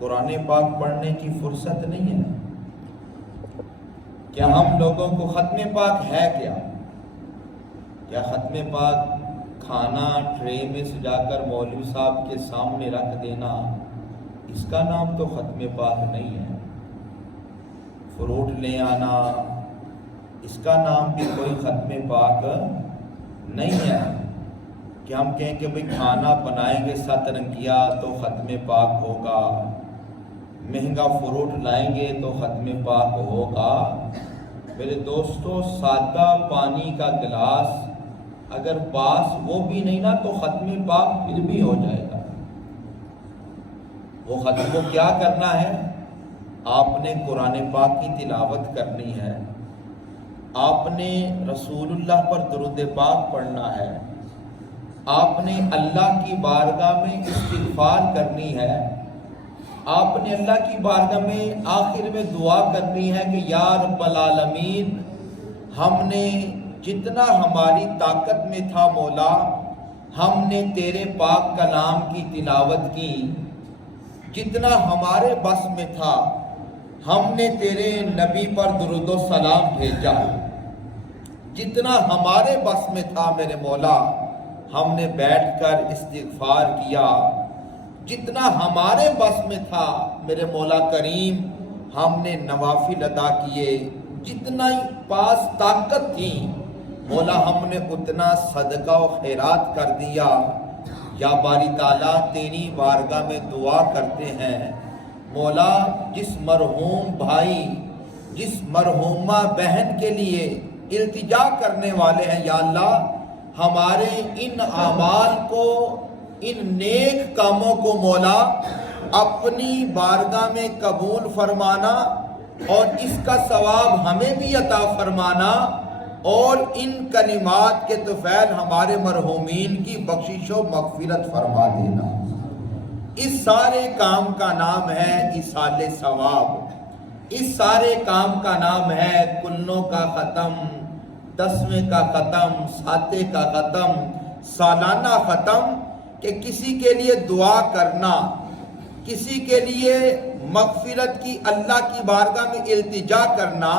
قرآن پاک پڑھنے کی فرصت نہیں ہے؟ کیا ہم لوگوں کو ختم پاک ہے کیا ختم پاک کھانا ٹرے میں سجا کر مولوی صاحب کے سامنے رکھ دینا، اس کا نام تو ختم پاک نہیں ہے؟ فروٹ لے آنا، اس کا نام بھی کوئی ختم پاک نہیں ہے کہ ہم کہیں کہ بھئی کھانا بنائیں گے 7 رنگیا تو ختم پاک ہوگا، مہنگا فروٹ لائیں گے تو ختم پاک ہوگا۔ میرے دوستو، سادہ پانی کا گلاس اگر پاس وہ بھی نہیں نا تو ختم پاک پھر بھی ہو جائے گا۔ وہ ختم کو کیا کرنا ہے؟ آپ نے قرآن پاک کی تلاوت کرنی ہے، آپ نے رسول اللہ پر درود پاک پڑھنا ہے، آپ نے اللہ کی بارگاہ میں استغفار کرنی ہے، آپ نے اللہ کی بارگاہ میں آخر میں دعا کرنی ہے کہ یا رب العالمین، ہم نے جتنا ہماری طاقت میں تھا مولا، ہم نے تیرے پاک کلام کی تلاوت کی، جتنا ہمارے بس میں تھا ہم نے تیرے نبی پر درود و سلام بھیجا، جتنا ہمارے بس میں تھا میرے مولا ہم نے بیٹھ کر استغفار کیا، جتنا ہمارے بس میں تھا میرے مولا کریم ہم نے نوافل ادا کیے، جتنا ہی پاس طاقت تھی مولا ہم نے اتنا صدقہ و خیرات کر دیا۔ یا باری تعالیٰ تیری بارگاہ میں دعا کرتے ہیں، مولا جس مرحوم بھائی، جس مرحومہ بہن کے لیے التجا کرنے والے ہیں، یا اللہ ہمارے ان اعمال کو، ان نیک کاموں کو مولا اپنی بارگاہ میں قبول فرمانا اور اس کا ثواب ہمیں بھی عطا فرمانا، اور ان کلمات کے طفیل ہمارے مرحومین کی بخشش و مغفرت فرما دینا۔ اس سارے کام کا نام ہے ایصال ثواب، اس سارے کام کا نام ہے کلوں کا ختم، 10ویں کا ختم، 7 کا ختم، سالانہ ختم، کہ کسی کے لیے دعا کرنا، کسی کے لیے مغفرت کی اللہ کی بارگاہ میں التجا کرنا۔